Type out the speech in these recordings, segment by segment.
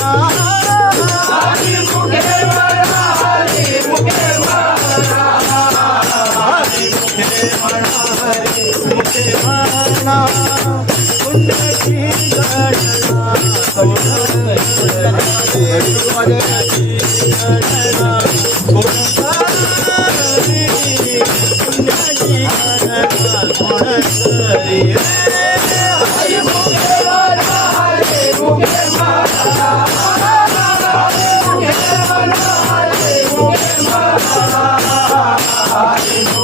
म्हणा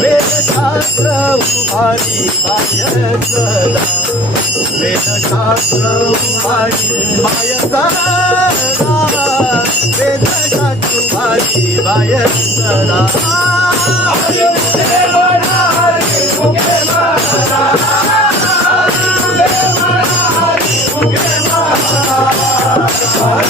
वेदशास्त्र उभारी बाह्य सदा वेदशास्त्र उभारी बाह्य सदा वेदशास्त्र उभारी बाह्य सदा